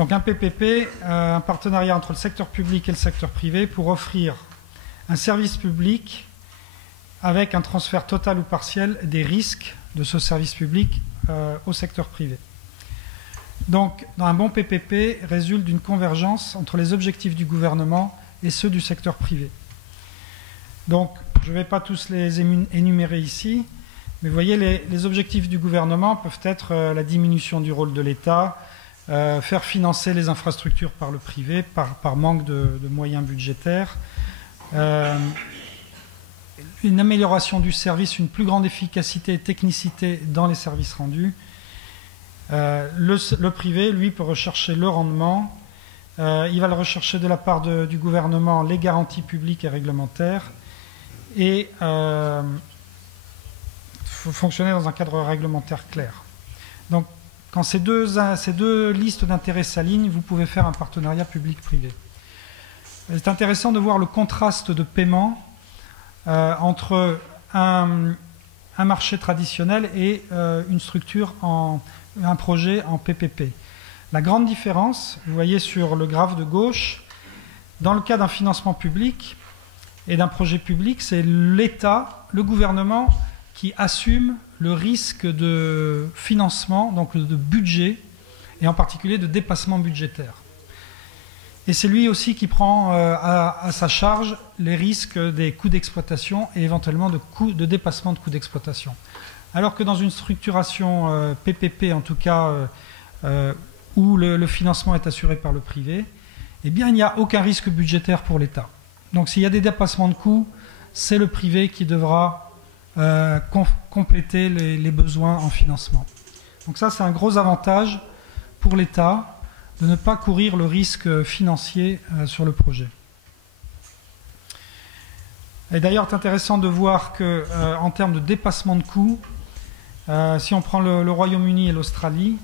Donc un PPP, un partenariat entre le secteur public et le secteur privé pour offrir un service public avec un transfert total ou partiel des risques de ce service public au secteur privé. Donc, dans un bon PPP résulte d'une convergence entre les objectifs du gouvernement et ceux du secteur privé. Donc, je ne vais pas tous les énumérer ici, mais vous voyez, les objectifs du gouvernement peuvent être la diminution du rôle de l'État, faire financer les infrastructures par le privé, par manque de moyens budgétaires, une amélioration du service, une plus grande efficacité et technicité dans les services rendus. Le privé, lui, peut rechercher le rendement. Il va le rechercher de la part du gouvernement, les garanties publiques et réglementaires, et fonctionner dans un cadre réglementaire clair. Donc, quand ces deux listes d'intérêts s'alignent, vous pouvez faire un partenariat public-privé. C'est intéressant de voir le contraste de paiement entre un marché traditionnel et une structure un projet en PPP. La grande différence, vous voyez sur le graphe de gauche, dans le cas d'un financement public et d'un projet public, c'est l'État, le gouvernement, qui assume le risque de financement, donc de budget, et en particulier de dépassement budgétaire. Et c'est lui aussi qui prend à sa charge les risques des coûts d'exploitation et éventuellement de dépassement de coûts d'exploitation. Alors que dans une structuration PPP, en tout cas, où le financement est assuré par le privé, eh bien, il n'y a aucun risque budgétaire pour l'État. Donc, s'il y a des dépassements de coûts, c'est le privé qui devra compléter les besoins en financement. Donc ça, c'est un gros avantage pour l'État de ne pas courir le risque financier sur le projet. Et d'ailleurs, c'est intéressant de voir qu'en termes de dépassement de coûts, si on prend le Royaume-Uni et l'Australie,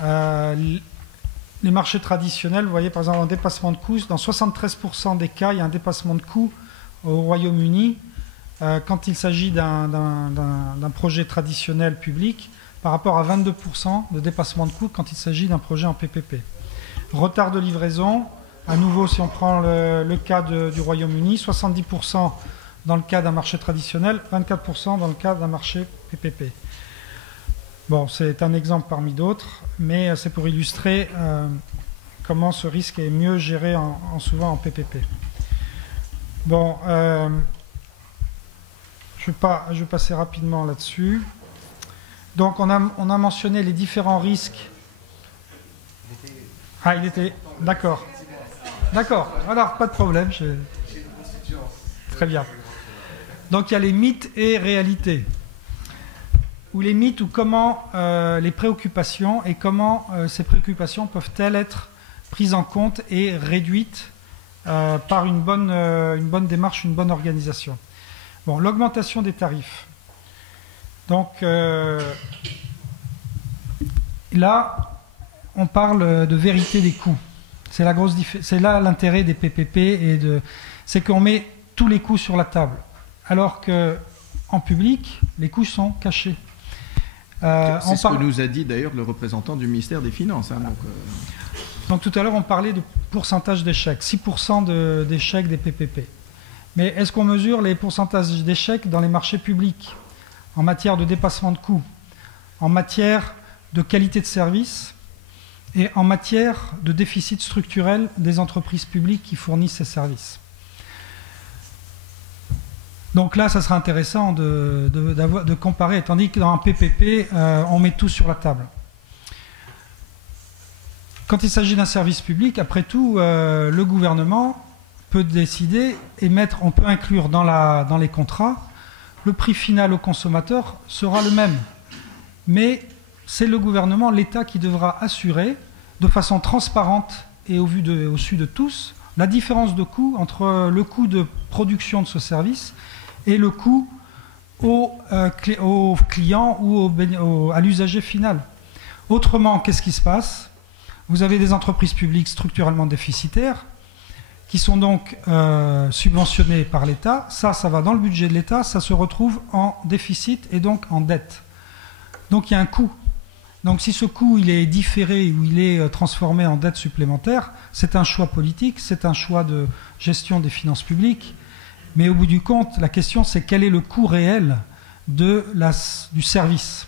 les marchés traditionnels, vous voyez par exemple un dépassement de coûts, dans 73% des cas, il y a un dépassement de coûts au Royaume-Uni quand il s'agit d'un projet traditionnel public, par rapport à 22% de dépassement de coûts quand il s'agit d'un projet en PPP. Retard de livraison, à nouveau si on prend le cas du Royaume-Uni, 70% dans le cas d'un marché traditionnel, 24% dans le cas d'un marché PPP. Bon, c'est un exemple parmi d'autres, mais c'est pour illustrer comment ce risque est mieux géré souvent en PPP. Bon, je vais passer rapidement là-dessus. Donc, on a mentionné les différents risques. Ah, il était... D'accord. D'accord. Alors, pas de problème. Très bien. Donc, il y a les mythes et réalités. Ou les mythes, ou comment les préoccupations et comment ces préoccupations peuvent-elles être prises en compte et réduites par une bonne démarche, une bonne organisation. Bon, l'augmentation des tarifs. Donc là, on parle de vérité des coûts. C'est là l'intérêt des PPP, c'est qu'on met tous les coûts sur la table. Alors qu'en public, les coûts sont cachés. C'est ce que nous a dit d'ailleurs le représentant du ministère des Finances. Hein, donc tout à l'heure, on parlait de pourcentage d'échecs, 6% d'échecs des PPP. Mais est-ce qu'on mesure les pourcentages d'échecs dans les marchés publics, en matière de dépassement de coûts, en matière de qualité de service et en matière de déficit structurel des entreprises publiques qui fournissent ces services? Donc là, ça sera intéressant de comparer, tandis que dans un PPP, on met tout sur la table. Quand il s'agit d'un service public, après tout, le gouvernement peut décider et on peut inclure dans les contrats, le prix final au consommateur sera le même. Mais c'est le gouvernement, l'État qui devra assurer de façon transparente et au su de tous, la différence de coût entre le coût de production de ce service et le coût au client ou à l'usager final. Autrement, qu'est-ce qui se passe? Vous avez des entreprises publiques structurellement déficitaires qui sont donc subventionnées par l'État. Ça va dans le budget de l'État, ça se retrouve en déficit et donc en dette. Donc il y a un coût. Donc si ce coût il est différé ou il est transformé en dette supplémentaire, c'est un choix politique, c'est un choix de gestion des finances publiques, mais au bout du compte, la question c'est quel est le coût réel du service.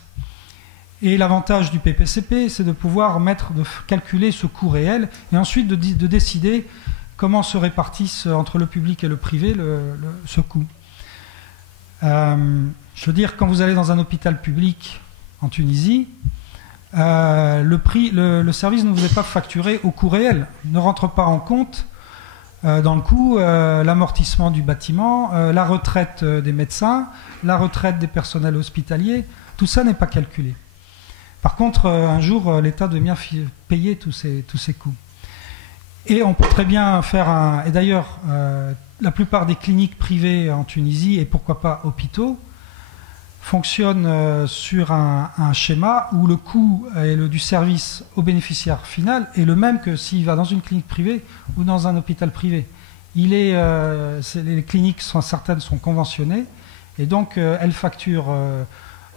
Et l'avantage du PPCP, c'est de pouvoir calculer ce coût réel et ensuite de décider comment se répartissent entre le public et le privé ce coût. Je veux dire, quand vous allez dans un hôpital public en Tunisie, le service ne vous est pas facturé au coût réel, ne rentre pas en compte dans le coût l'amortissement du bâtiment, la retraite des médecins, la retraite des personnels hospitaliers, tout ça n'est pas calculé. Par contre, un jour, l'État doit bien payer tous ces coûts. Et on peut très bien faire et d'ailleurs, la plupart des cliniques privées en Tunisie, et pourquoi pas hôpitaux, fonctionnent sur un schéma où le coût du service au bénéficiaire final est le même que s'il va dans une clinique privée ou dans un hôpital privé. Les cliniques, certaines sont conventionnées, et donc elles facturent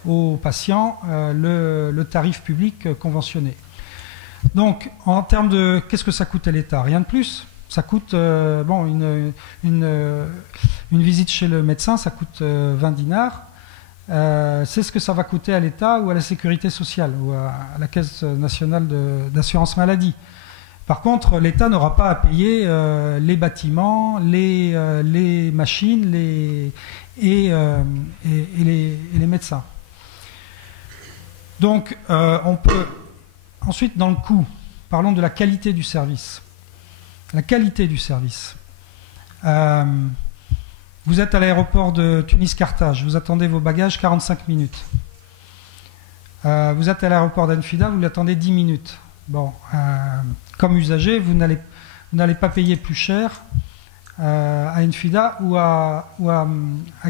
aux patients le tarif public conventionné. Donc, en termes de qu'est-ce que ça coûte à l'État? Rien de plus. Ça coûte, une visite chez le médecin, ça coûte 20 dinars. C'est ce que ça va coûter à l'État ou à la sécurité sociale ou à la Caisse nationale d'assurance maladie. Par contre, l'État n'aura pas à payer les bâtiments, les machines et les médecins. Donc, on peut... Ensuite, dans le coût, parlons de la qualité du service. La qualité du service. Vous êtes à l'aéroport de Tunis-Carthage, vous attendez vos bagages 45 minutes. Vous êtes à l'aéroport d'Enfida, vous l'attendez 10 minutes. Bon, comme usager, vous n'allez pas payer plus cher à Enfida ou à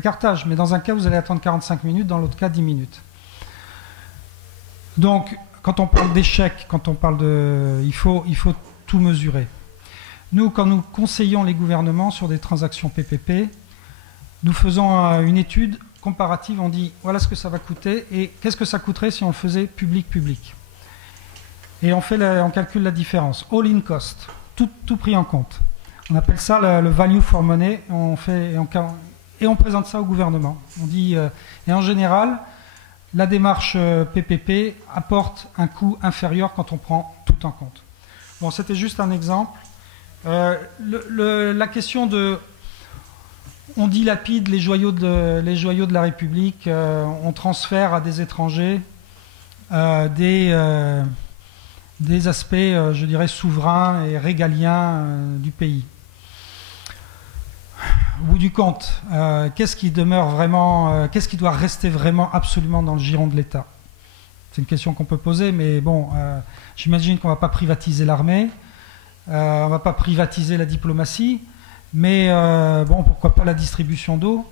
Carthage, mais dans un cas, vous allez attendre 45 minutes, dans l'autre cas, 10 minutes. Donc, quand on parle d'échec, quand on parle il faut tout mesurer. Nous, quand nous conseillons les gouvernements sur des transactions PPP, nous faisons une étude comparative, on dit voilà ce que ça va coûter et qu'est-ce que ça coûterait si on le faisait public-public. Et on calcule la différence, all-in cost, tout pris en compte. On appelle ça le value for money, et on présente ça au gouvernement. On dit, et en général, la démarche PPP apporte un coût inférieur quand on prend tout en compte. Bon, c'était juste un exemple. La question de... On dilapide les joyaux de la République, on transfère à des étrangers des aspects, je dirais, souverains et régaliens du pays. Au bout du compte, qu'est-ce qui demeure vraiment, qu'est-ce qui doit rester vraiment absolument dans le giron de l'État? C'est une question qu'on peut poser, mais bon, j'imagine qu'on ne va pas privatiser l'armée, on ne va pas privatiser la diplomatie, mais bon, pourquoi pas la distribution d'eau,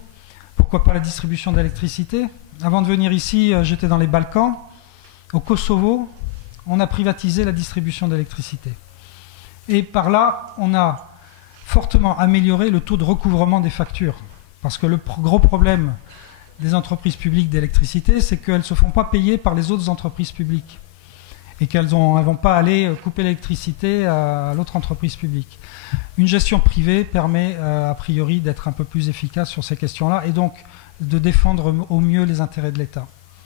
pourquoi pas la distribution d'électricité? Avant de venir ici, j'étais dans les Balkans, au Kosovo, on a privatisé la distribution d'électricité. Et par là, on a fortement amélioré le taux de recouvrement des factures. Parce que le gros problème des entreprises publiques d'électricité, c'est qu'elles ne se font pas payer par les autres entreprises publiques. Et qu'elles ne vont pas aller couper l'électricité à l'autre entreprise publique. Une gestion privée permet, a priori, d'être un peu plus efficace sur ces questions-là et donc de défendre au mieux les intérêts de l'État.